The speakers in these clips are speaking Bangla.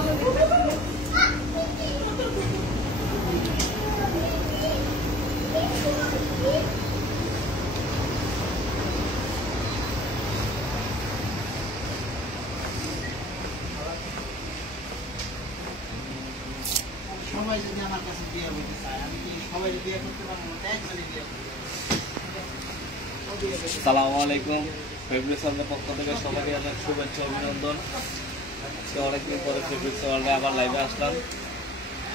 সবাই যদি আমার কাছে বিয়ে করতে চায়, আমি কি সবাই বিয়ে করতে পারবো না? একজনই বিয়ে করতে পারবো। আসসালামু আলাইকুম। ফেব্রিক্স ওয়ার্ল্ডের পক্ষ থেকে সবাইকে অনেক শুভেচ্ছা অভিনন্দন। আজকে অনেকদিন পরে ফেব্রিক্স ওয়ার্ল্ডে আবার লাইভে আসলাম।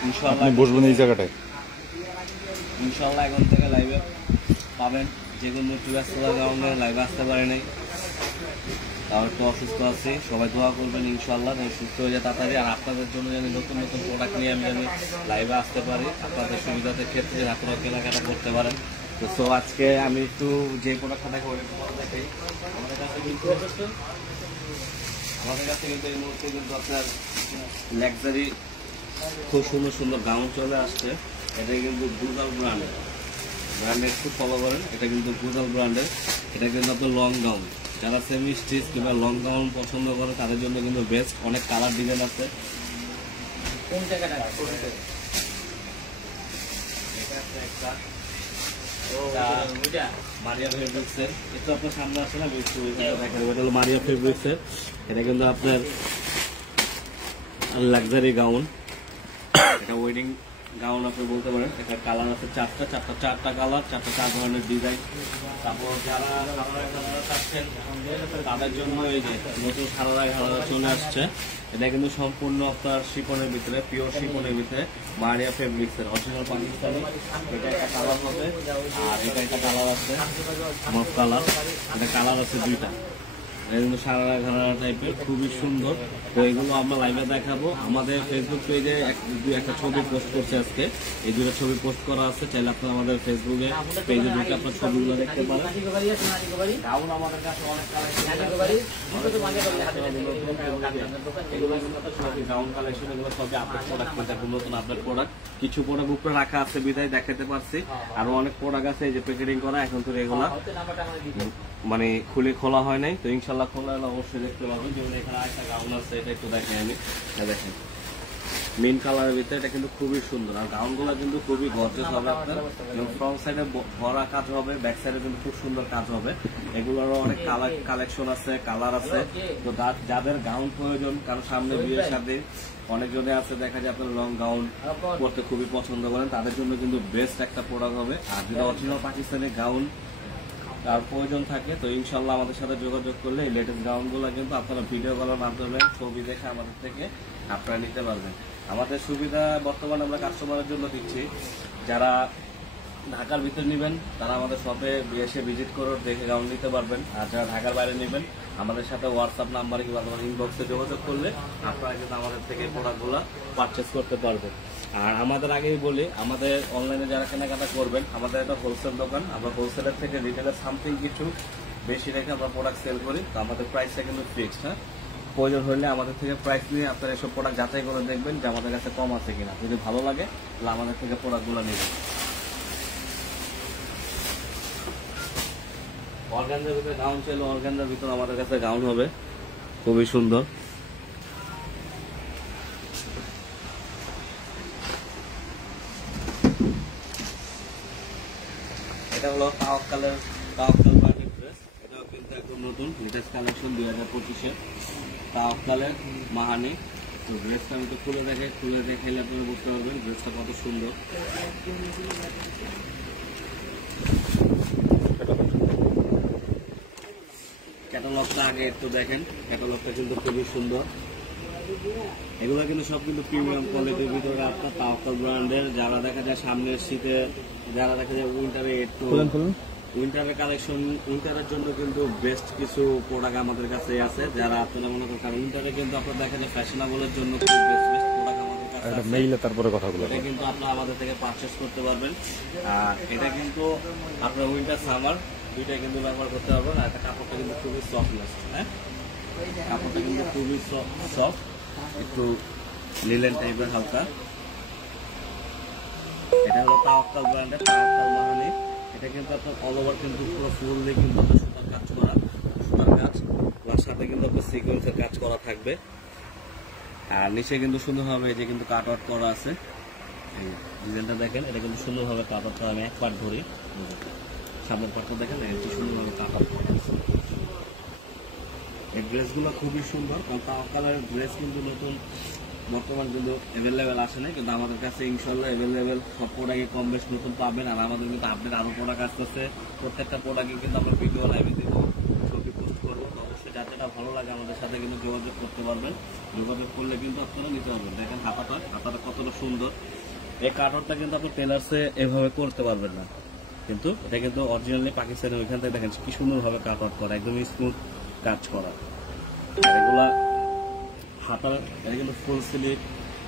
ইনশাআল্লাহ বসবেন এই জায়গাটায়। ইনশাআল্লাহ এখন থেকে লাইভে পাবেন। যে কোনো একটু ব্যস্ততার কারণে লাইভে আসতে পারি নাই, তাও একটু অসুস্থ আছি। সবাই দোয়া করবেন ইনশাআল্লাহ যেন সুস্থ হয়ে যায় তাড়াতাড়ি। আর আপনাদের জন্য যেন নতুন নতুন প্রোডাক্ট নিয়ে আমি যেন লাইভে আসতে পারি, আপনাদের সুবিধাদের ক্ষেত্রে আপনারা কেনাকাটা করতে পারেন। তো সো আজকে আমি একটু যে প্রোডাক্টটা দেখাবো দেখাই। আমাদের কাছে কিন্তু এই মুহূর্তে কিন্তু আপনার লাক্সারি খুব সুন্দর সুন্দর গাউন চলে আসছে। এটা কিন্তু গুজাল ব্র্যান্ডের খুব ফলো করেন। এটা কিন্তু গুজাল ব্র্যান্ডের। এটা কিন্তু আপনার লং গাউন, যারা সেমি স্টিচ কিংবা লং গাউন পছন্দ করে তাদের জন্য কিন্তু বেস্ট। অনেক কালার ডিজাইন আছে। কোন জায়গাটা? মারিয়া ফেব্রিক্সের, এটা আপনার সামনে আসে না, দেখা যাবে। এটা হলো মারিয়া ফেব্রিক্সের। এটা কিন্তু আপনার লাক্সারি গাউন, এটা ওয়েডিং গাউন আপনি বলতে পারেন। এটা কালার আছে চারটা কালার, চার ধরনের ডিজাইন। তারপর যারা চাচ্ছেন তাদের জন্য এই যে নতুন সারারা চলে আসছে। এটা কিন্তু সম্পূর্ণ আপনার শিপনের ভিতরে, পিওর শিপনের ভিতরে মারিয়া ফেব্রিক্সের অরিজিনাল পাকিস্তানি। এটা একটা কালার হবে, আর এটা একটা কালার আছে মফ কালার। এটা কালার আছে দুইটা। এটা কিন্তু সারারা ঘাড়া টাইপের, খুবই সুন্দর। তো এগুলো আমরা লাইভে দেখাবো। আমাদের ফেসবুক পেজে একটা ছবি পোস্ট করছে আজকে। এই দুটো ছবি পোস্ট করা আছে, চাইলে আপনারা আমাদের ফেসবুকে পেজে ঢুকে আপনার ছবিগুলো দেখতে পারেন। গাউন আমাদের কাছে অনেক গাউন কালেকশন, এগুলো সবই আপডেট প্রোডাক্ট, নতুন আপডেট প্রোডাক্ট। কিছু প্রোডাক্ট উপরে রাখা আছে বিদায় দেখাতে পারছি। আরো অনেক প্রোডাক্ট আছে এই যে প্যাকেটিং করা, এখন তো এগুলা মানে খোলা হয় নাই। তো ইনশাল্লাহ খোলা হলে অবশ্যই দেখতে পাবেন। যেমন এখানে একটা গাউন আছে, এটা একটু দেখেন আমি। দেখেন মেন কালারের ভিতরে, এটা কিন্তু খুবই সুন্দর। আর গাউন গুলা কিন্তু খুবই গর্জিয়াস হবে আপনার। ফ্রন্ট সাইডে ভরা কাজ হবে, ব্যাক সাইডে কিন্তু খুব সুন্দর কাজ হবে। এগুলোরও অনেক কালেকশন আছে, কালার আছে। তো যাদের গাউন প্রয়োজন, কারণ সামনে বিয়ের সাথে অনেকজনে আছে দেখা যায় আপনার লং গাউন পরতে খুবই পছন্দ করেন, তাদের জন্য কিন্তু বেস্ট একটা প্রোডাক্ট হবে। আর যদি অরিজিনাল পাকিস্তানি গাউন তার প্রয়োজন থাকে তো ইনশাল্লাহ আমাদের সাথে যোগাযোগ করলে এই লেটেস্ট গাউনগুলো কিন্তু আপনারা ভিডিও কলের মাধ্যমে ছবি দেখে আমাদের থেকে আপনারা নিতে পারবেন। আমাদের সুবিধা বর্তমানে আমরা কাস্টমারের জন্য দিচ্ছি, যারা ঢাকার ভিতরে নেবেন তারা আমাদের শপে এসে ভিজিট করে দেখে গাউন নিতে পারবেন। আর যারা ঢাকার বাইরে নেবেন আমাদের সাথে হোয়াটসঅ্যাপ নাম্বারে কিংবা ইনবক্সে যোগাযোগ করলে আপনারা কিন্তু আমাদের থেকে প্রোডাক্টগুলো পারচেস করতে পারবেন। আর আমাদের আগেই বলি, আমাদের অনলাইনে যারা কেনাকাটা করবেন, আমাদের একটা হোলসেল দোকান। আমরা হোলসেলের থেকে রিটেলের সামথিং কিছু বেশি রেখে আমরা প্রোডাক্ট সেল করি। তো আমাদের প্রাইসটা কিন্তু ফিক্সড। হ্যাঁ, প্রয়োজন হলে আমাদের থেকে প্রাইস নিয়ে আপনারা এসব প্রোডাক্ট যাচাই করে দেখবেন যে আমাদের কাছে কম আছে কিনা। যদি ভালো লাগে তাহলে আমাদের থেকে প্রোডাক্টগুলো নেবেন। অর্গানজার ভিতরে গাউন ছিল, অর্গানজার ভিতরে আমাদের কাছে গাউন হবে খুবই সুন্দর। এটা হলো তাওয়াক্কাল ব্র্যান্ডের ড্রেস। এটাও কিন্তু একদম নতুন লেটেস্ট কালেকশন 2025-এ তাওয়াক্কালের মাহানি। তো ড্রেসটা আমি তো খুলে দেখাইলে আপনারা বুঝতে পারবেন ড্রেসটা কত সুন্দর। ক্যাটালগটা আগে একটু দেখেন, ক্যাটালগটা কিন্তু খুবই সুন্দর। এগুলো কিন্তু সব কিন্তু প্রিমিয়াম কোয়ালিটির ভিতরে আপনার তাওয়াক্কাল ব্র্যান্ডের। যারা দেখা যায় সামনের শীতে, যারা দেখা যায় উইন্টারে একটু উইন্টারের কালেকশন, উইন্টারের জন্য কিন্তু বেস্ট কিছু প্রোডাক্ট আমাদের কাছে আছে। যারা আপনারা মনে করেন, কারণ উইন্টারে কিন্তু আপনার দেখা যায় ফ্যাশনেবলের জন্য খুব বেস্ট প্রোডাক্ট আমাদের কাছে আছে। মেইলে তারপরে কথাগুলো এটা কিন্তু আপনারা আমাদের থেকে পারচেস করতে পারবেন। আর এটা কিন্তু আপনার উইন্টার সামার দুইটাই কিন্তু ব্যবহার করতে পারবেন। আর এটা কাপড়টা কিন্তু খুবই সফটনেস। হ্যাঁ, কাপড়টা কিন্তু খুবই সফট, একটু লিলেন টাইপের হালকা। এটা হলো তাওয়াক্কাল ব্র্যান্ডের তাওয়াক্কাল মাহানি। এটা কিন্তু আপনার অল ওভার কিন্তু পুরো ফুল দিয়ে কিন্তু আপনার সুতার কাজ করা, সুতার কাজ প্লাস সাথে কিন্তু আপনার সিকোয়েন্সের কাজ করা থাকবে। আর নিচে কিন্তু সুন্দরভাবে এই যে কিন্তু কাট আউট করা আছে, এই ডিজাইনটা দেখেন, এটা কিন্তু সুন্দরভাবে কাট আউট করা। আমি এক পার্ট ধরি, সামনের পার্টটা দেখেন, একটু সুন্দরভাবে কাট আউট করা আছে। এই ড্রেসগুলো খুবই সুন্দর, কারণ তাও কালারের ড্রেস কিন্তু নতুন বর্তমান কিন্তু অ্যাভেলেবেল আসে না, কিন্তু আমাদের কাছে ইনশাল্লাহ অ্যাভেলেবেল সব প্রোডাক্টে কম বেশ নতুন পাবেন। আর আমাদের কিন্তু আপডেট আরও প্রোডাক্ট আসতেছে, প্রত্যেকটা প্রোডাক্টে কিন্তু আমরা ভিডিও লাইভে দিব, ছবি পোস্ট করবো। তো অবশ্যই যার যেটা ভালো লাগে আমাদের সাথে কিন্তু যোগাযোগ করতে পারবেন, যোগাযোগ করলে কিন্তু আপনারা নিতে পারবেন। দেখেন হাতাটা কতটা সুন্দর। এই কাটওয়ার্কটা কিন্তু আপনি টেলার্সে এভাবে করতে পারবেন না, কিন্তু এটা কিন্তু অরিজিনালি পাকিস্তানি, ওইখান থেকে দেখেন কি সুন্দরভাবে কাটওয়ার্ক করা, একদম স্মুথ কাজ করা। আর এগুলা হাতা, এটা কিন্তু ফুল স্লিভ,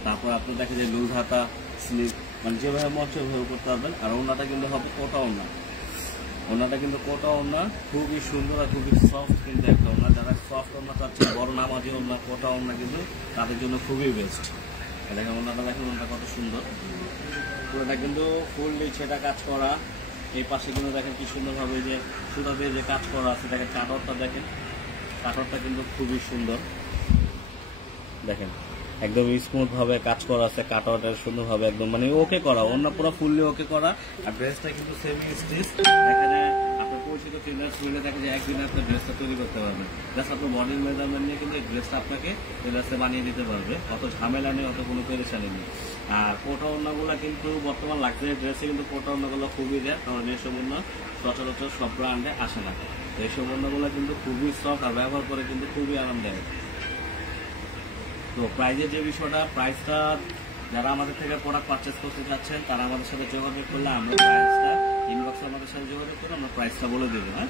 তারপর আপনি দেখেন যে লুজ হাতা স্লিভ, মানে যেভাবে মন সেভাবে করতে পারবেন। আর ওনাটা কিন্তু হবে কোটা ওনা, ওনাটা কিন্তু কোটা ওনা, খুবই সুন্দর আর খুবই সফট কিন্তু একটা ওনা। যারা সফট ওনা চাচ্ছে, বড় নামাজি ওনা, কোটা ওনা কিন্তু তাদের জন্য খুবই বেস্ট। দেখেন ওনাটা, দেখেন ওনাটা কত সুন্দর, পুরোটা কিন্তু ফুললি ছেটা কাজ করা। এই পাশে কিন্তু দেখেন কি সুন্দরভাবে যে সুতা দিয়ে যে কাজ করা আছে। দেখেন কাটওয়ার্কটা, দেখেন কাটওয়ার্কটা কিন্তু খুবই সুন্দর, দেখেন একদম স্মুথ ভাবে কাজ করা আছে। কাটওয়ার্কটা সুন্দরভাবে একদম মানে ওকে করা, অন্য পুরো ফুললি ওকে করা। আর ড্রেসটা কিন্তু সেমি স্টিচ, দেখা যায় আপনার পরিচিত টেলার্স মিলে দেখে যে একদিনে আপনার ড্রেসটা তৈরি করতে পারবেন। জাস্ট আপনার বডির মেজারমেন্ট নিয়ে কিন্তু এই ড্রেসটা আপনাকে টেলার্সে বানিয়ে দিতে পারবে, অত ঝামেলা নেই, অত কোনো পেরেশানি নেই। আর কোটা ওড়নাগুলো কিন্তু বর্তমান লাক্সারি ড্রেসে কিন্তু কোটা ওড়নাগুলো খুবই দেয়, কারণ এইসব ওড়না সচরাচর সব ব্র্যান্ডে আসে না। তো এইসব ওড়নাগুলো কিন্তু খুবই সফট আর ব্যবহার করে কিন্তু খুবই আরামদায়ক। তো প্রাইজের যে বিষয়টা, প্রাইসটা যারা আমাদের থেকে প্রোডাক্ট পারচেস করতে চাচ্ছেন তারা আমাদের সাথে যোগাযোগ করলে আমরা প্রাইসটা ইনবক্সে আমাদের সাথে যোগাযোগ করে আমরা প্রাইসটা বলে দেবো। হ্যাঁ,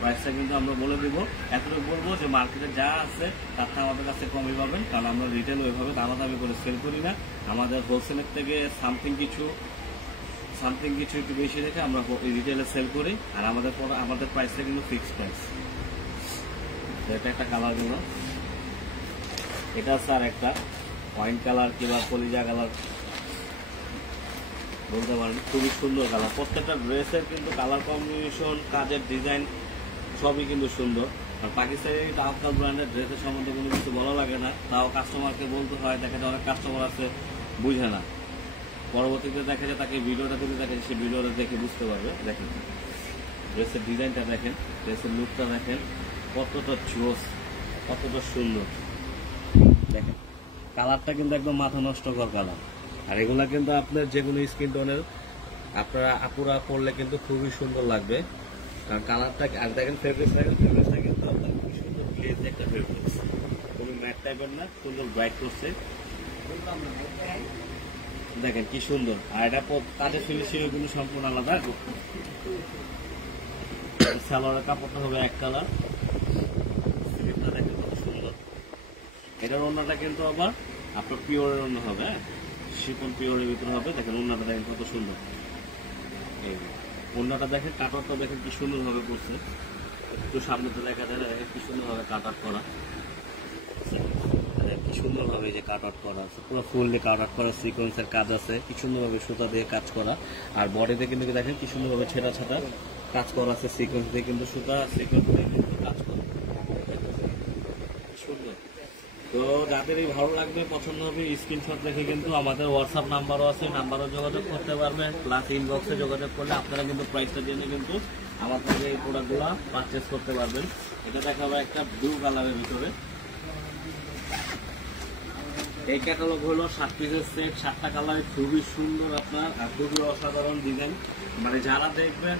প্রাইসটা কিন্তু আমরা বলে দেবো। এতটুকু বলবো যে মার্কেটে যা আছে তার থেকে আমাদের কাছে কমই পাবেন, কারণ আমরা রিটেল ওইভাবে দামাদামি করে সেল করি না। আমাদের হোলসেলের থেকে সামথিং কিছু একটু বেশি রেখে আমরা রিটেলে সেল করি। আর আমাদের প্রাইসটা কিন্তু ফিক্সড প্রাইস। এটা একটা কালার গুলো, এটা স্যার একটা ওয়াইন কালার কিংবা কলিজা কালার বলতে পারেন, খুবই সুন্দর কালার। প্রত্যেকটা ড্রেসের কিন্তু কালার কম্বিনেশন, কাজের ডিজাইন সবই কিন্তু সুন্দর। আর পাকিস্তানি তাওয়াক্কাল ব্র্যান্ডের ড্রেসের সম্বন্ধে কোনো কিছু বলা লাগে না, তাও কাস্টমারকে বলতে হয়। দেখা যায় অনেক কাস্টমার আছে বুঝে না, পরবর্তীতে দেখা যায় তাকে ভিডিওটা দিতে, দেখেন সে ভিডিওটা দেখে বুঝতে পারবে। দেখেন ড্রেসের ডিজাইনটা দেখেন, ড্রেসের লুকটা দেখেন, কতটা জোস, কতটা সুন্দর। দেখেন কালারটা কিন্তু একদম মাথা নষ্টকর কালার। আর এগুলা কিন্তু আপনার যে কোনো স্কিন টোনের আপনারা আপুরা পরলে কিন্তু খুবই সুন্দর লাগবে, কারণ কালারটা। আর দেখেন ফেব্রিক্সটা কিন্তু আপনার খুবই সুন্দর গ্লেজ একটা ফেব্রিক্স, খুবই ম্যাট টাইপের না, সুন্দর ব্রাইট করছে। দেখেন কি সুন্দর। আর এটা কাজের ফিনিশিং কিন্তু সম্পূর্ণ আলাদা। সালোয়ারের কাপড়টা হবে এক কালার, স্লিপটা দেখেন কত সুন্দর। এটার ওড়নাটা কিন্তু আবার আপনার পিওরের ওড়না হবে, শিফন পিওরের ভিতরে হবে। দেখেন ওড়নাটা দেখেন কত সুন্দর, এই ওড়নাটা দেখেন, কাটওয়ার্কটা দেখেন কি সুন্দর ভাবে করছে। একটু সামনেতে দেখা যায়, দেখেন কি সুন্দর ভাবে কাটওয়ার্ক করা, কি সুন্দর ভাবে যে কাটওয়ার্ক করা আছে, পুরো ফুললি কাটওয়ার্ক করা, সিকোয়েন্সের কাজ আছে, কি সুন্দর ভাবে সুতা দিয়ে কাজ করা। আর বডিতে কিন্তু দেখেন কি সুন্দর ভাবে ছেঁড়া ছাটা কাজ করা আছে, সিকোয়েন্স দিয়ে কিন্তু সুতা, সিকোয়েন্স দিয়ে কিন্তু কাজ করা সুন্দর। তো যাদেরই ভালো লাগবে, পছন্দ হবে, স্ক্রিনশট রেখে কিন্তু আমাদের হোয়াটসঅ্যাপ নাম্বারও আছে, নাম্বারও যোগাযোগ করতে পারবেন। প্লাস ইনবক্সে যোগাযোগ করলে আপনারা কিন্তু প্রাইসটা জেনে কিন্তু আমার থেকে এই প্রোডাক্টগুলো পারচেস করতে পারবেন। এটা দেখাবো একটা ব্লু কালারের ভিতরে। এই ক্যাটালগ হলো 7 পিসের সেট, 7টা কালার, খুবই সুন্দর আপনার আর খুবই অসাধারণ ডিজাইন। মানে যারা দেখবেন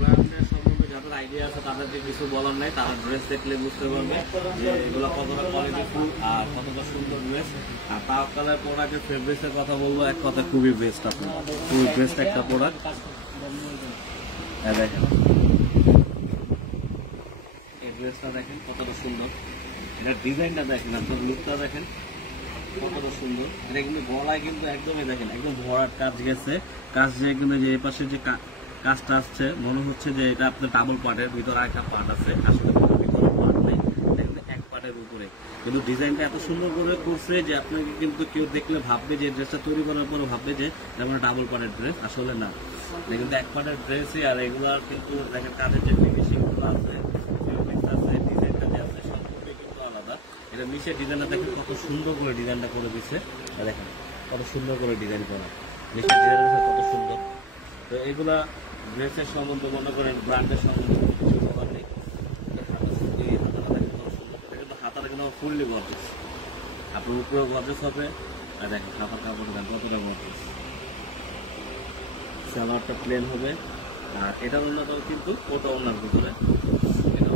ব্র্যান্ডের সম্বন্ধে যাদের আইডিয়া আছে তাদেরকে কিছু বলার নাই, তারা ড্রেস দেখলে বুঝতে পারবে যে এগুলো কতটা কোয়ালিটিফুল আর কতটা সুন্দর ড্রেস। আর তাওয়াক্কালের প্রোডাক্টের ফেব্রিক্সের কথা বলবো, এক কথা খুবই বেস্ট, আপনার খুবই বেস্ট একটা প্রোডাক্ট। দেখেন এই ড্রেসটা দেখেন কতটা সুন্দর, এটার ডিজাইনটা দেখেন, আপনার লুকটা দেখেন কতটা সুন্দর। এটা কিন্তু গলায় কিন্তু একদমই দেখেন একদম ভরাট কাজ গেছে, কাজ যে কিন্তু যে এই পাশে যে কাজটা আসছে মনে হচ্ছে যে এটা আপনার ডাবল পার্টের ভিতরে একটা পার্ট আছে, আসলে ভিতরে পার্ট নেই, এটা কিন্তু এক পার্টের উপরে। কিন্তু ডিজাইনটা এত সুন্দর করে করছে যে আপনাকে কিন্তু কেউ দেখলে ভাববে যে ড্রেসটা তৈরি করার পরে ভাববে যে যেমন ডাবল পার্টের ড্রেস, আসলে না, এটা কিন্তু এক পার্টের ড্রেসই। আর এগুলা কিন্তু দেখেন কাজের যে ফিনিশিং গুলো আছে, ডিজাইনটা যে আছে সম্পূর্ণ কিন্তু আলাদা। এটা নিচে ডিজাইনটা দেখেন কত সুন্দর করে ডিজাইনটা করে দিচ্ছে, দেখেন কত সুন্দর করে ডিজাইন করা, নিচের ডিজাইনটা কত সুন্দর। তো এগুলা ড্রেসের সম্বন্ধে মনে করেন ব্র্যান্ডের সম্বন্ধে কিছু বলার নেই। হাতাটা কিন্তু ফুললি গর্জেস, আপনার উপরেও গর্জেস হবে, আর দেখেন হাতার কাপড় দেন কতটা গর্জেস। সালোয়ারটা প্লেন হবে, আর এটার অন্যটা কিন্তু ওটা ওনার ভিতরে, এটা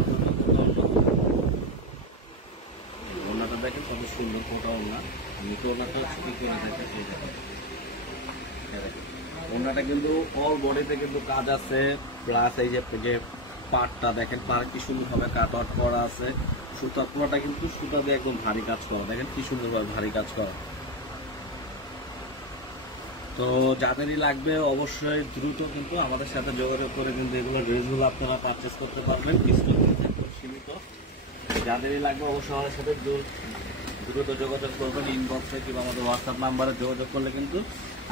ওনাটা দেখেন কত সুন্দর, ওটা ওনা নিচে ওনাটা কি করে দেখেন সেই দেখেন। ওনাটা কিন্তু অল বডিতে কিন্তু কাজ আছে, প্লাস এই যে পাটটা দেখেন পার কি সুন্দর ভাবে কাট আউট করা আছে, সুতা পুরোটা কিন্তু সুতা দিয়ে একদম ভারী কাজ করা, দেখেন কি সুন্দর ভাবে ভারী কাজ করা। তো যাদেরই লাগবে অবশ্যই দ্রুত কিন্তু আমাদের সাথে যোগাযোগ করে কিন্তু এগুলো ড্রেসগুলো আপনারা পারচেস করতে পারবেন, স্টক একদম সীমিত। যাদেরই লাগবে অবশ্যই আমাদের সাথে দ্রুত যোগাযোগ করবেন, ইনবক্সে কিংবা আমাদের হোয়াটসঅ্যাপ নাম্বারে যোগাযোগ করলে কিন্তু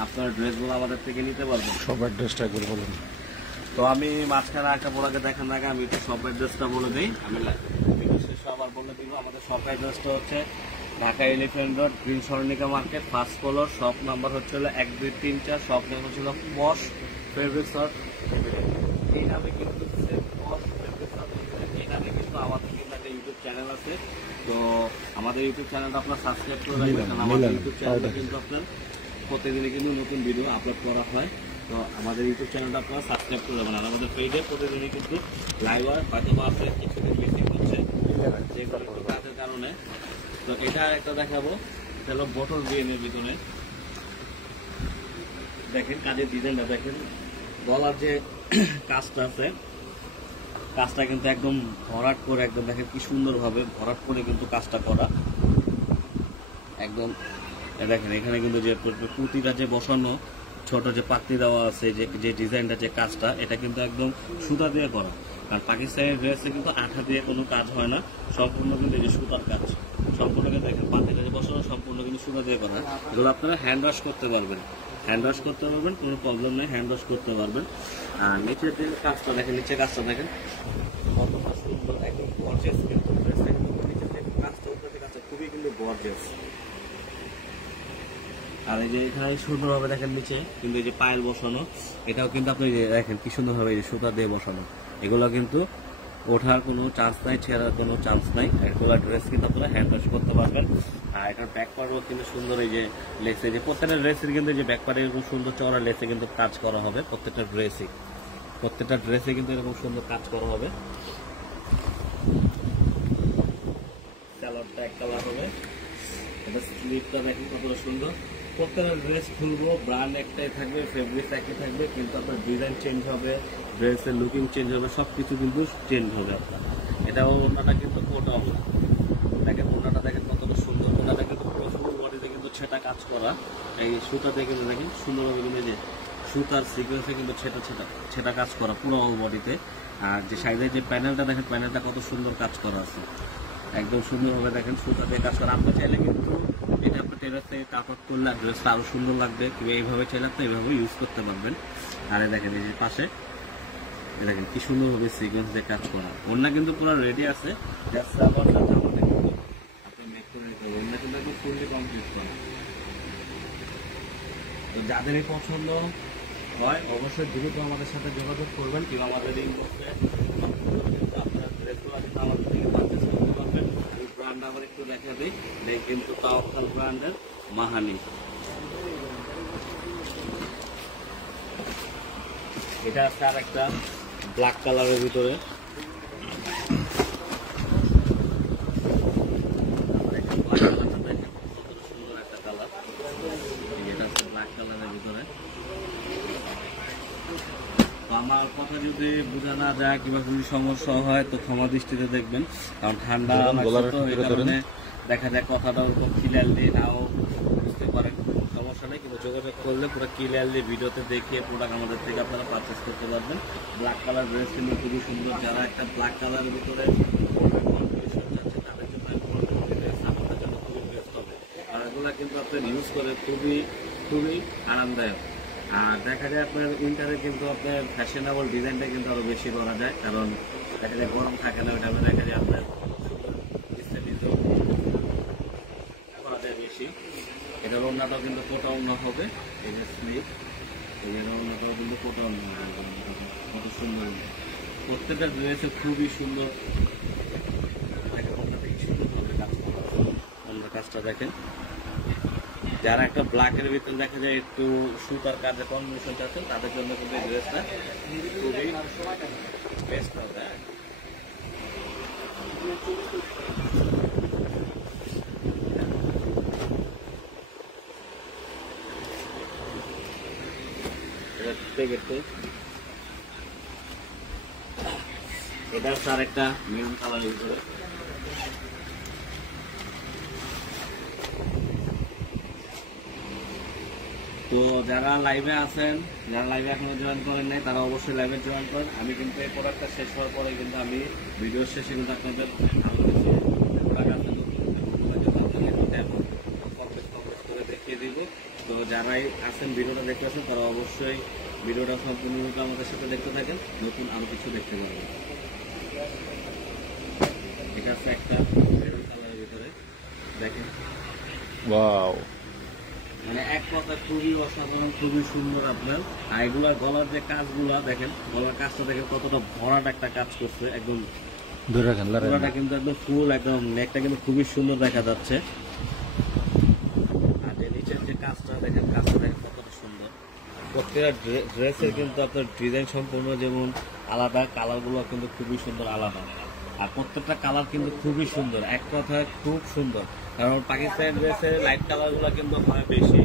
আপনার ড্রেসগুলো আমাদের থেকে নিতে পারবেন। সব অ্যাড্রেসটা একবার বলুন। তো আমি মাঝখানে একটা প্রোডাক্টে দেখার আগে আমি একটু শপ অ্যাড্রেসটা বলে দিই, আমি শেষে আবার বলে দিব। আমাদের শপ অ্যাড্রেসটা হচ্ছে Dhaka Elephant road, green Swarnika market, first floor, shop number হচ্ছে 1, 2, 3, 4, শপ নেম হচ্ছিল পশ ফেব্রিক্স আর্ট। এই নামে কিন্তু পশ ফেব্রিক্স আর্ট, এই নামে কিন্তু আমাদের কিন্তু একটা ইউটিউব চ্যানেল আছে। তো আমাদের ইউটিউব চ্যানেলটা আপনার সাবস্ক্রাইব করে রাখবেন, কারণ আমাদের ইউটিউব চ্যানেলটা কিন্তু আপনার প্রতিদিনই কিন্তু নতুন ভিডিও আপলোড করা হয়। তো আমাদের ইউটিউব চ্যানেলটা আপনারা সাবস্ক্রাইব করে দেবেন, আর আমাদের পেজে প্রতিদিনই কিন্তু লাইভ হয়, হয়তো আছে কিছুদিন মিসিং হচ্ছে যে কাজের কারণে। তো এটা একটা দেখাবো, এটা হলো বোতল ডিজাইনের ভিতরে দেখেন কাজের ডিজাইনটা দেখেন, গলার যে কাজটা আছে কাজটা কিন্তু একদম ভরাট করে একদম দেখেন কি সুন্দর ভাবে ভরাট করে কিন্তু কাজটা করা একদম। দেখেন এখানে কিন্তু যে পুঁতিটা যে বসানো ছোট যে পাত্তি দেওয়া আছে, যে ডিজাইনটা যে কাজটা, এটা কিন্তু একদম সুতা দিয়ে করা। আর পাকিস্তানি ড্রেসে কিন্তু আঠা দিয়ে কোনো কাজ হয় না, সম্পূর্ণ কিন্তু এই যে সুতার কাজ, সম্পূর্ণ কিন্তু দেখেন পাত্তিটা যে বসানো সম্পূর্ণ কিন্তু সুতা দিয়ে করা। এগুলো আপনারা হ্যান্ড ওয়াশ করতে পারবেন, হ্যান্ড ওয়াশ করতে পারবেন, কোনো প্রবলেম নেই, হ্যান্ড ওয়াশ করতে পারবেন। আর নিচের যে কাজটা দেখেন, নিচের কাজটা দেখেন কতটা সুন্দর, একদম গর্জিয়াস কিন্তু ড্রেসটা, কিন্তু নিচের যে কাজটা উপরে কাজটা খুবই কিন্তু গর্জিয়াস। আর এই যে এখানে সুন্দরভাবে দেখেন নিচে কিন্তু এই যে পায়েল বসানো, এটাও কিন্তু আপনি দেখেন কি সুন্দরভাবে এই যে সুতা দিয়ে বসানো, এগুলো কিন্তু ওঠার কোনো চান্স নাই, ছেঁড়ার কোনো চান্স নাই। এগুলো ড্রেস কিন্তু আপনারা হ্যান্ড ওয়াশ করতে পারবেন। আর এটার ব্যাক পার্টও কিন্তু সুন্দর, এই যে লেসে যে প্রত্যেকটা ড্রেসের কিন্তু যে ব্যাক পার্টে এরকম সুন্দর চওড়া লেসে কিন্তু কাজ করা হবে, প্রত্যেকটা ড্রেসে কিন্তু এরকম সুন্দর কাজ করা হবে। কালারটা এক কালার হবে, এটা স্লিপটা দেখেন কতটা সুন্দর। প্রত্যেকটা ড্রেস খুলবো, ব্র্যান্ড একটাই থাকবে, ফেব্রিক একই থাকবে, কিন্তু আপনার ডিজাইন চেঞ্জ হবে, ড্রেসের লুকিং চেঞ্জ হবে, সবকিছু কিন্তু চেঞ্জ হবে আপনার। এটাও ওনাটা কিন্তু ওটাও না, দেখেন ওনাটা দেখেন কতটা সুন্দর, ওনাটা কিন্তু পুরো ফুল বডিতে কিন্তু ছেটা কাজ করা, এই সুতাতে কিন্তু দেখেন সুন্দরভাবে কিন্তু যে সুতার সিকোয়েন্সে কিন্তু ছেটা কাজ করা পুরো অল বডিতে। আর যে সাইডের যে প্যানেলটা দেখেন, প্যানেলটা কত সুন্দর কাজ করা আছে, একদম সুন্দরভাবে দেখেন সুতা দিয়ে কাজ করা। আপনি চাইলে কিন্তু এটা আপনার টেলার থেকে কাপড় করলে ড্রেসটা আরো সুন্দর লাগবে, কিংবা এইভাবে চাইলে আপনি এইভাবে ইউজ করতে পারবেন। আর দেখেন এই যে পাশে দেখেন কি সুন্দরভাবে সিকোয়েন্স দিয়ে কাজ করা, ওড়না কিন্তু পুরো রেডি আছে, জাস্ট জামাটা কিন্তু আপনি মেক করে নিতে হবে, ওড়না কিন্তু একদম ফুললি কমপ্লিট করা। তো যাদেরই পছন্দ হয় অবশ্যই দ্রুত আমাদের সাথে যোগাযোগ করবেন, কিংবা আমাদের ইনবক্সে আপনার ড্রেসগুলো আমাদের থেকে পারচেস করতে পারবেন। এই ব্র্যান্ড আবার একটু দেখা দিই, কিন্তু তাওয়াক্কাল ব্র্যান্ডের মাহানি, এটা আছে আর একটা ব্ল্যাক কালারের ভিতরে, সুন্দর একটা কালার, এটা হচ্ছে ব্ল্যাক কালারের ভিতরে। আমার কথা যদি বোঝা না যায় কিংবা যদি সমস্যা হয় তো ক্ষমা দৃষ্টিতে দেখবেন, কারণ ঠান্ডা দেখা যায় কথাটা ওরকম ক্লিয়ারলি নাও বুঝতে পারেন, সমস্যা নেই, কিন্তু যোগাযোগ করলে পুরো ক্লিয়ারলি ভিডিওতে দেখিয়ে প্রোডাক্ট আমাদের থেকে আপনারা পারচেস করতে পারবেন। ব্ল্যাক কালার ড্রেস কিন্তু খুবই সুন্দর, যারা একটা ব্ল্যাক কালারের ভিতরে চাচ্ছে তাদের জন্য আমাদের জন্য খুবই বেস্ট হবে, আর এগুলো কিন্তু আপনার ইউজ করে খুবই আরামদায়ক। আর দেখা যায় আপনার উইন্টারে কিন্তু আপনার ফ্যাশনেবল ডিজাইনটা কিন্তু আরো বেশি করা যায়, কারণ দেখা যায় গরম থাকে না, ওইটা দেখা যায় আপনার ওড়নাটাও কিন্তু কোটা ওড়না হবে, এই যে স্লিপ, এই যে ওড়নাটাও কিন্তু কোটা ওড়না হবে, কত সুন্দর। প্রত্যেকটা ড্রেসে খুবই সুন্দর, কাজটা দেখেন। যারা একটা ব্ল্যাকের ভিতরে দেখা যায় একটু সুতার কাজে কম্বিনেশন আছেন তাদের জন্য কিন্তু এই ড্রেসটা খুবই বেস্ট হবে। এটা স্যার একটা মেরুন কালারের ভিতরে। তো যারা লাইভে আছেন, যারা লাইভে এখনো জয়েন করেন নাই তারা অবশ্যই লাইভে জয়েন করেন। আমি কিন্তু এই প্রোডাক্টটা শেষ হওয়ার পরে কিন্তু আমি ভিডিওর শেষে কিন্তু আপনাদের করে দেখিয়ে দিব। তো যারাই আছেন ভিডিওটা দেখতে পাচ্ছেন তারা অবশ্যই ভিডিওটা সম্পূর্ণরূপে আমাদের সাথে দেখতে থাকেন, নতুন আরো কিছু দেখতে পারবেন। এটা আছে একটা মেরুন কালারের ভিতরে, দেখেন ওয়াও, মানে এক কথা খুবই অসাধারণ, খুবই সুন্দর আপনার। আর এগুলার গলার যে কাজগুলা দেখেন, গলার কাজটা দেখেন কতটা ভরাট একটা কাজ করছে, একদম গলাটা কিন্তু একদম ফুল, একদম নেকটা কিন্তু খুবই সুন্দর দেখা যাচ্ছে। আর যে নিচের যে কাজটা দেখেন, কাজটা দেখেন কতটা সুন্দর। প্রত্যেকটা ড্রেসের কিন্তু আপনার ডিজাইন সম্পূর্ণ যেমন আলাদা, কালারগুলো কিন্তু খুবই সুন্দর আলাদা। আর প্রত্যেকটা কালার কিন্তু খুবই সুন্দর, এক কথায় খুব সুন্দর। কারণ পাকিস্তানি ড্রেসের লাইট কালারগুলো কিন্তু হয় বেশি,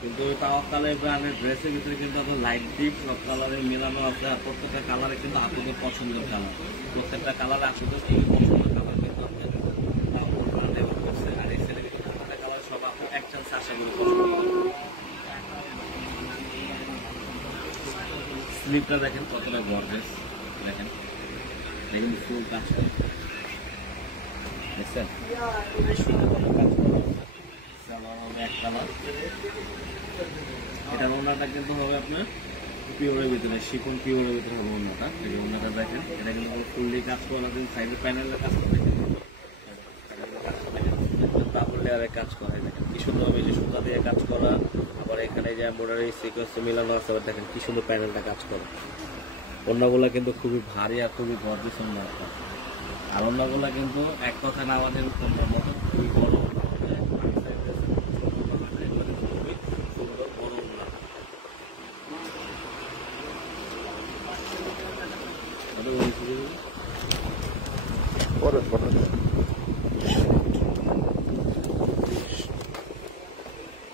কিন্তু তাওয়াক্কালের ব্র্যান্ডের ড্রেসের ভিতরে কিন্তু আপনার লাইট ডিপ সব কালারে মেলানো আছে। আর প্রত্যেকটা কালারে কিন্তু আপনাদের পছন্দের কালার, প্রত্যেকটা কালারে আপনাদের খুবই পছন্দের কালার কিন্তু আপনাদের করছে। আর এই ছেলে কিন্তু প্রত্যেকটা কালার সব আপনার এক চান্স আশা করে পছন্দ করবেন। স্লিপটা দেখেন কতটা গর্জিয়াস, দেখেন দেখেন ফুল কাজ করে, দেখছেন খুবই সুন্দর কাজ করা। এক কালার, এটা ওড়নাটা কিন্তু হবে আপনার পিওরের ভিতরে, শিফন পিওরের ভিতরে হবে ওড়নাটা। এই যে ওড়নাটা দেখেন, এটা কিন্তু ফুললি কাজ করা, দিন সাইডের প্যানেলের কাজটা দেখেন, ডাবল লেয়ারের কাজ করা, দেখেন কি সুন্দর হবে, যে সুতা দিয়ে কাজ করা। আবার এখানে যে এমব্রয়ডারি সিকোয়েন্স মিলানো আছে, দেখেন কি সুন্দর প্যানেলটা কাজ করে। ওড়নাগুলা কিন্তু খুবই ভারী আর খুবই গর্জিয়াস ওড়না। আর ওড়নাগুলা কিন্তু এক কথা না আমাদের ওড়নার মতো খুবই বড়,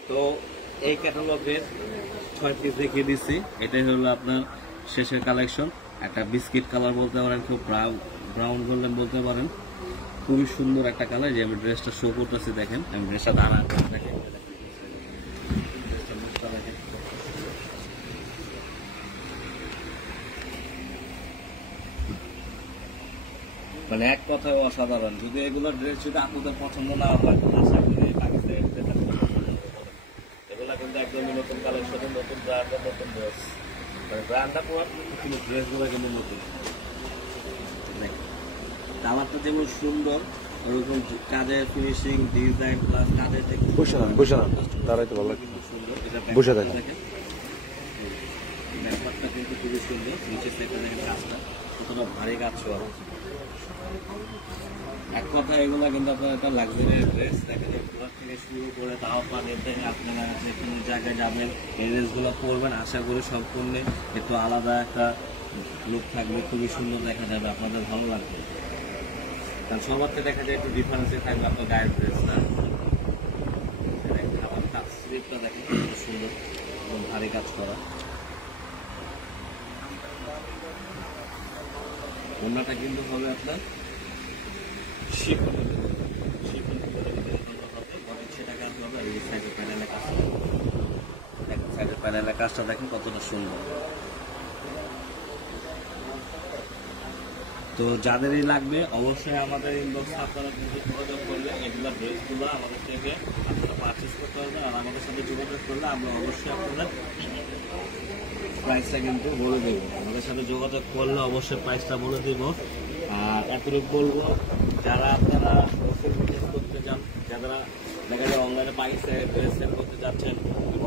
তো এই ক্যাটালগের 6 পিস দেখিয়ে দিচ্ছি। এটাই হলো আপনার শেষের কালেকশন। একটা বিস্কিট কালার বলতে পারেন, খুব ব্রাউন গোল্ডেন বলতে পারেন, খুবই সুন্দর একটা কালার। যে আমি ড্রেসটা শো করতেছি দেখেন, আমি ড্রেসটা দাঁড়া দেখেন, মানে এক কথায় অসাধারণ। যদি এগুলো ড্রেস যদি আপনাদের পছন্দ না হয়, আশা করি এগুলো কিন্তু একদমই নতুন কালেকশন, নতুন ব্র্যান্ড, নতুন ড্রেস, মানে ব্র্যান্ডটা পুরো, কিন্তু ড্রেসগুলো কিন্তু নতুন। কালারটা যেমন সুন্দর, ওরকম কাজের ফিনিশিং, ডিজাইন প্লাস কাজের দাঁড়াইতে ভালো লাগে, সুন্দর। বসে দেখেন, ব্যাপারটা কিন্তু খুবই সুন্দর। নিচের সাইডটা দেখেন কাজটা কতটা ভারী কাজ করা। এক কথা এগুলো কিন্তু আপনার একটা লাক্সারি ড্রেস, দেখেন এগুলো থেকে শুরু করে তাও পাবেন, আপনারা যে কোনো জায়গায় যাবেন এই ড্রেসগুলো পরবেন, আশা করি সম্পূর্ণ একটু আলাদা একটা লুক থাকবে, খুবই সুন্দর দেখা যাবে, আপনাদের ভালো লাগবে। কারণ সবার থেকে দেখা যায় একটু ডিফারেন্সে থাকবে আপনার গায়ের ড্রেসটা। আবার কাজ স্লিপটা দেখেন খুব সুন্দর এবং ভারী কাজ করা। ওড়নাটা কিন্তু হবে আপনার শিফন হবে, সেটা কাজ হবে। আর এই সাইডের প্যানেলের কাজটা দেখেন, সাইডের প্যানেলের কাজটা দেখেন কতটা সুন্দর। তো যাদেরই লাগবে অবশ্যই আমাদের ইনবক্সে আপনারা কিন্তু যোগাযোগ করলে এগুলো ড্রেসগুলো আমাদের থেকে আপনারা পারচেস করতে পারবেন। আর আমাদের সাথে যোগাযোগ করলে আমরা অবশ্যই আপনাদের প্রাইসটা কিন্তু বলে দেবো। আমাদের সাথে যোগাযোগ করলে অবশ্যই প্রাইসটা বলে দেবো। আর এতটুকু বলবো, যারা আপনারা করতে চান, যারা দেখা যায় পাকিস্তানি ড্রেস সেল করতে যাচ্ছেন,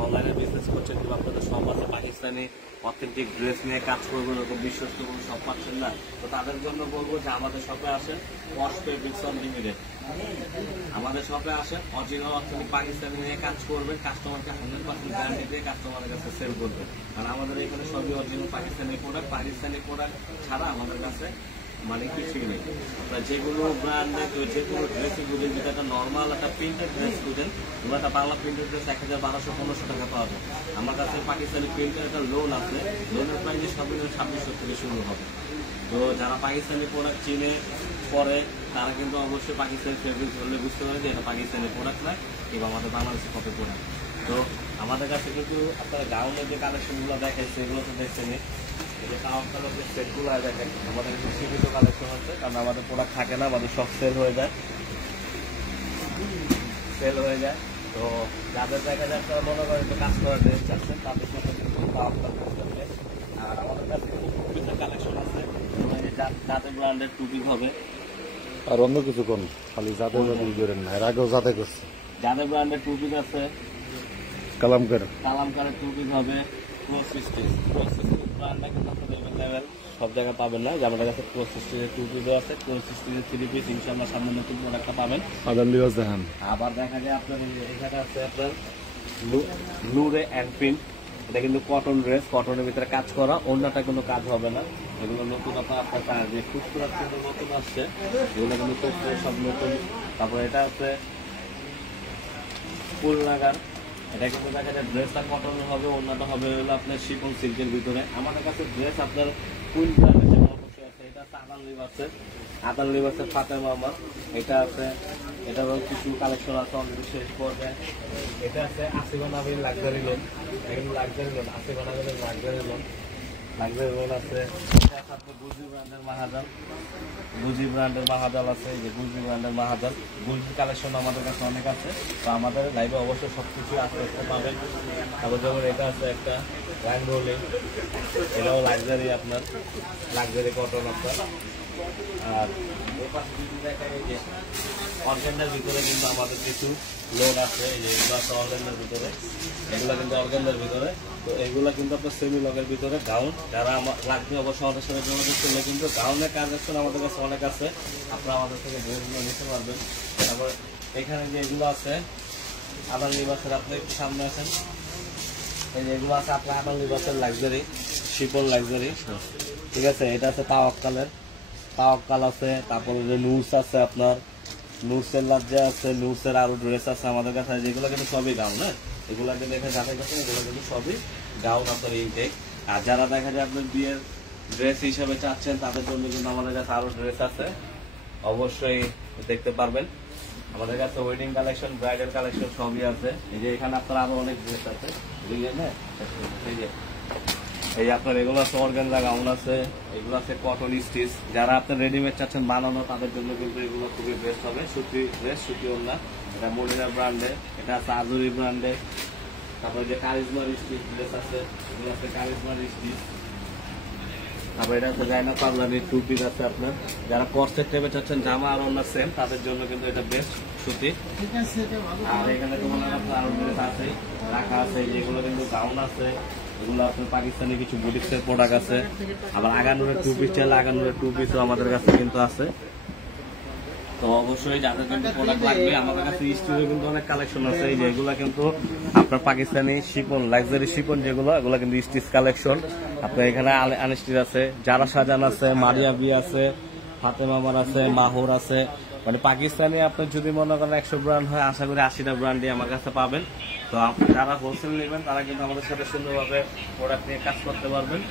অনলাইনে বিজনেস করছেন, কিংবা আপনাদের সব আছে পাকিস্তানি অথেন্টিক ড্রেস নিয়ে কাজ করবেন, ওরকম বিশ্বস্ত কোনো সব পাচ্ছেন না, তো তাদের জন্য বলবো যে আমাদের শপে আসেন, ওয়াশ ফেব্রিক্স লিমিটেড। আমাদের শপে আসেন, অরিজিনাল অথেন্টিক পাকিস্তানি নিয়ে কাজ করবেন, কাস্টমারকে 100% গ্যারান্টি দিয়ে কাস্টমারের কাছে সেল করবেন। কারণ আমাদের এখানে সবই original Pakistani product, Pakistani product ছাড়া আমাদের কাছে মানে কিছুই নেই। আপনার যেগুলো ব্র্যান্ডের যে কোনো ড্রেসই বুঝেন, যেটা একটা নর্মাল একটা প্রিন্টেড ড্রেস বুঝেন, ওগুলো একটা বাংলা প্রিন্টেড ড্রেস 1200-1500 টাকা পাওয়া যায়। আমার কাছে পাকিস্তানি প্রিন্টের একটা লোন আছে, লোনের প্রাইস সবগুলো 2600 থেকে শুরু হবে। তো যারা পাকিস্তানি প্রোডাক্ট চিনে পরে তারা কিন্তু অবশ্যই পাকিস্তানি ফেব্রিক ধরলে বুঝতে পারে যে এটা পাকিস্তানি প্রোডাক্ট নয়, কিংবা আমাদের বাংলাদেশের কপি প্রোডাক্ট। তো আমাদের কাছে কিন্তু আপনারা গাউনের যে কালেকশনগুলো দেখেন সেগুলো তো দেখছেন, যে কাউন্টারের যে সেটগুলো দেখেন আমাদের কাছে সীমিত কালেকশন হচ্ছে, কারণ আমাদের প্রোডাক্ট থাকে না, আমাদের সব সেল হয়ে যায়। তো যাদের দেখা যায় আপনারা মনে করেন একটু কাজ করার ড্রেস চাচ্ছেন, তাদের জন্য কিন্তু কাউন্টার করতে। আর আমাদের কাছে টুপিসের কালেকশন আছে, যাদের ব্র্যান্ডের টুপি হবে। আর অন্য কিছু কোন খালি যাতে করেন না, এর আগেও যাতে করছে। যাদের ব্র্যান্ডের টুপি আছে, কালামকারের টুপি হবে, ব্র্যান্ডটা কিন্তু আপনাদের অ্যাভেলেবেল সব জায়গায় পাবেন না। যে আমাদের কাছে ক্লোজ সিস্টেমের টুপি আছে, ক্লোজ সিস্টেমের 3 পিস, ইনশাআল্লাহ সামনে নতুন প্রোডাক্টটা পাবেন। আবার দেখা যায় আপনার এখানে আছে আপনার নূরে অ্যান্ড প্রিন্ট, এটা কিন্তু কটন ড্রেস, কটনের ভিতরে কাজ করা, অন্যটা কোনো কাজ হবে না। এগুলো নতুন আপনার যে খুচরা কিন্তু নতুন আসছে, এগুলো কিন্তু সব নতুন। তারপরে এটা আছে ফুল লাগার, এটা কিন্তু দেখা যায় ড্রেসটা কটনের হবে, অন্যটা হবে হলো আপনার শিফন সিল্কের ভিতরে। আমাদের কাছে ড্রেস আপনার কুইন ব্র্যান্ডের যেমন অবশ্যই আছে, এটা আছে আদান লিবাসের ফাতেমা আমার, এটা আছে, এটা কিছু কালেকশন আছে অলরেডি শেষ পর্যায়ে। এটা আছে আসিফা নাবিল লাক্সারি লোন, এগুলো লাক্সারি লোন, আসিফা নাবিলের লাক্সারি লোন আছে। এটা আছে আপনার গুজি ব্র্যান্ডের মাহাজাল আছে, এই যে গুজি ব্র্যান্ডের মাহাজাল, গুজি কালেকশন আমাদের কাছে অনেক আছে। তো আমাদের লাইভে অবশ্যই সবকিছু আস্তে আস্তে পাবেন। তারপর যেমন এটা আছে একটা র্যাঙ্গোলি, এটাও লাক্সারি আপনার, লাক্সারি কটন আপনার। আর এই পাশে যদি দেখা যায় যে অর্গানটার ভিতরে কিন্তু আমাদের কিছু লোড আছে, এই যে এগুলো আছে অর্গানটার ভিতরে, এগুলো কিন্তু অর্গানটার ভিতরে। তো এগুলো কিন্তু আপনার সেমি লগের ভিতরে গাউন, যারা আমার লাগবে অবশ্যই আমাদের সাথে যোগাযোগ করলে কিন্তু গাউনের কালেকশন আমাদের কাছে অনেক আছে, আপনারা আমাদের থেকে ড্রেসগুলো নিতে পারবেন। তারপর এখানে যে এগুলো আছে আদান লিবাসের, আপনি একটু সামনে আছেন, এই যে এগুলো আছে আপনার আদান লিবাসের লাক্সারি, শিপন লাক্সারি, ঠিক আছে। এটা আছে তাওয়াক্কাল আছে, তারপরে যে নুস আছে আপনার, নুসের লজ্জা আছে, নুসের আরো ড্রেস আছে আমাদের কাছে, যেগুলো কিন্তু সবই গাউন। হ্যাঁ, এগুলোকে দেখে যাচাই করছেন, এগুলো কিন্তু সবই গাউন আপনার ইনটেক। আর যারা দেখা যায় আপনার বিয়ের ড্রেস হিসাবে চাচ্ছেন, তাদের জন্য কিন্তু আমাদের কাছে আরো ড্রেস আছে, অবশ্যই দেখতে পারবেন। আমাদের কাছে ওয়েডিং কালেকশন, ব্রাইডাল কালেকশন সবই আছে। এই যে এখানে আপনার আরো অনেক ড্রেস আছে, এই আপনার এগুলো আছে অর্গানজা গাউন আছে, এগুলো আছে কটন স্টিচ। যারা আপনার রেডিমেড চাচ্ছেন বানানো, তাদের জন্য কিন্তু এগুলো খুবই বেস্ট হবে। সুতি ড্রেস, সুতি ওড়না, এটা মলিনা ব্র্যান্ডে, এটা আছে আজুরি ব্র্যান্ডে। তারপরে যে কারিজমার স্টিচ ড্রেস আছে, এগুলো আছে কারিজমার স্টিচ। তারপরে এটা আছে গায়না পাবলানির টু পিস আছে আপনার। যারা কর্সেট টাইপের চাচ্ছেন জামা আর ওড়না সেম, তাদের জন্য কিন্তু এটা বেস্ট সুতি। আর এখানে তো মনে হয় আপনার আরো ড্রেস আছে রাখা আছে, যেগুলো কিন্তু গাউন আছে, এগুলো আপনার পাকিস্তানি কিছু বুটিক্সের প্রোডাক্ট আছে। আবার আগানুরের টু পিস চাইলে আগানুরের টু পিসও আমাদের কাছে কিন্তু আছে। তো অবশ্যই যাদের কিন্তু প্রোডাক্ট লাগবে, আমাদের কাছে স্টিলের কিন্তু অনেক কালেকশন আছে। এই যে এগুলো কিন্তু আপনার পাকিস্তানি শিপন, লাক্সারি শিপন যেগুলো, এগুলো কিন্তু স্টিচ কালেকশন। আপনার এখানে আনস্টিচ আছে, জারা শাহজান আছে, মারিয়া বি আছে, ফাতেমা আমার আছে, মাহুর আছে। মানে পাকিস্তানি আপনার যদি মনে করেন 100 ব্র্যান্ড হয়, আশা করি 80টা ব্র্যান্ডই আমার কাছে পাবেন। তো যারা হোলসেল নেবেন তারা কিন্তু আমাদের সাথে সুন্দরভাবে প্রোডাক্ট নিয়ে কাজ করতে পারবেন।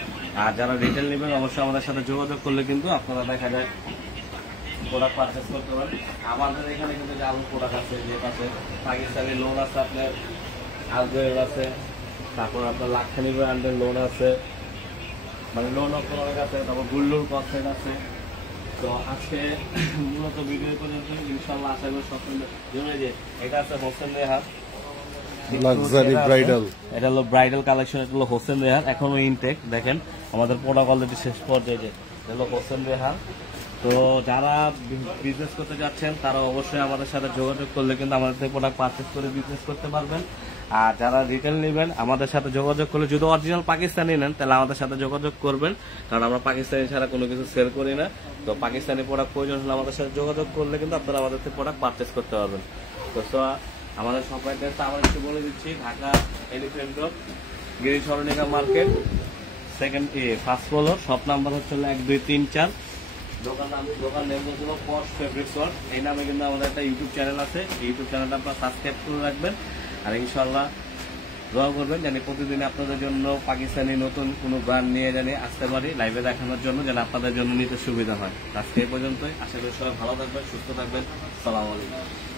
আর যারা রিটেল নেবেন অবশ্যই আমাদের সাথে যোগাযোগ করলে কিন্তু আপনারা দেখা যায় প্রোডাক্ট পারচেস করতে পারেন। আমাদের এখানে কিন্তু যে আলু প্রোডাক্ট আছে, যে পাশে পাকিস্তানি লোন আছে, আপনার আলগোয়ের আছে, তারপর আপনার লাক্ষানি ব্র্যান্ডের লোন আছে, মানে লোন অনেক আছে, তারপর গুল্লুর কসেট আছে। তো আজকে মূলত ভিডিও পর্যন্ত, ইনশাল্লাহ আশা করি সব জন্য। যে এটা আছে হোসেন রেহার লাক্সারি ব্রাইডাল, এটা হলো ব্রাইডাল কালেকশন, এটা হলো হোসেন রেহার, এখনো ইনটেক। দেখেন আমাদের প্রোডাক্ট অলরেডি শেষ পর্যায়ে, যে এটা হলো হোসেন রেহার, তো যারা বিজনেস করতে যাচ্ছেন তারা অবশ্যই আমাদের সাথে যোগাযোগ করলে কিন্তু আমাদের থেকে প্রোডাক্ট পারচেস করে বিজনেস করতে পারবেন। আর যারা রিটেল নেবেন আমাদের সাথে যোগাযোগ করলে, যদি অরিজিনাল পাকিস্তানি নেন তাহলে আমাদের সাথে যোগাযোগ করবেন, কারণ আমরা পাকিস্তানি ছাড়া কোনো কিছু সেল করি না। তো পাকিস্তানি প্রোডাক্ট প্রয়োজন হলে আমাদের সাথে যোগাযোগ করলে কিন্তু আপনারা আমাদের থেকে প্রোডাক্ট পারচেস করতে পারবেন। তো আমাদের শপ অ্যাড্রেসটা আবার একটু বলে দিচ্ছি, ঢাকা এলিফ্যান্ট রোড, গিরি সরণিকা market, first floor, shop number হচ্ছে 1, 2, 3, 4। দোকান নেম হলো পশ ফেব্রিক্স ওয়ার্ল্ড। এই নামে কিন্তু আমাদের একটা ইউটিউব চ্যানেল আছে, ইউটিউব চ্যানেলটা আপনারা সাবস্ক্রাইব করে রাখবেন। আর ইনশাআল্লাহ দোয়া করবেন জানি প্রতিদিন আপনাদের জন্য পাকিস্তানি নতুন কোনো ব্র্যান্ড নিয়ে জানি আসতে পারি লাইভে দেখানোর জন্য, যেন আপনাদের জন্য নিতে সুবিধা হয়। আজকে এই পর্যন্তই, আশা করি সবাই ভালো থাকবেন, সুস্থ থাকবেন। আসসালামু আলাইকুম।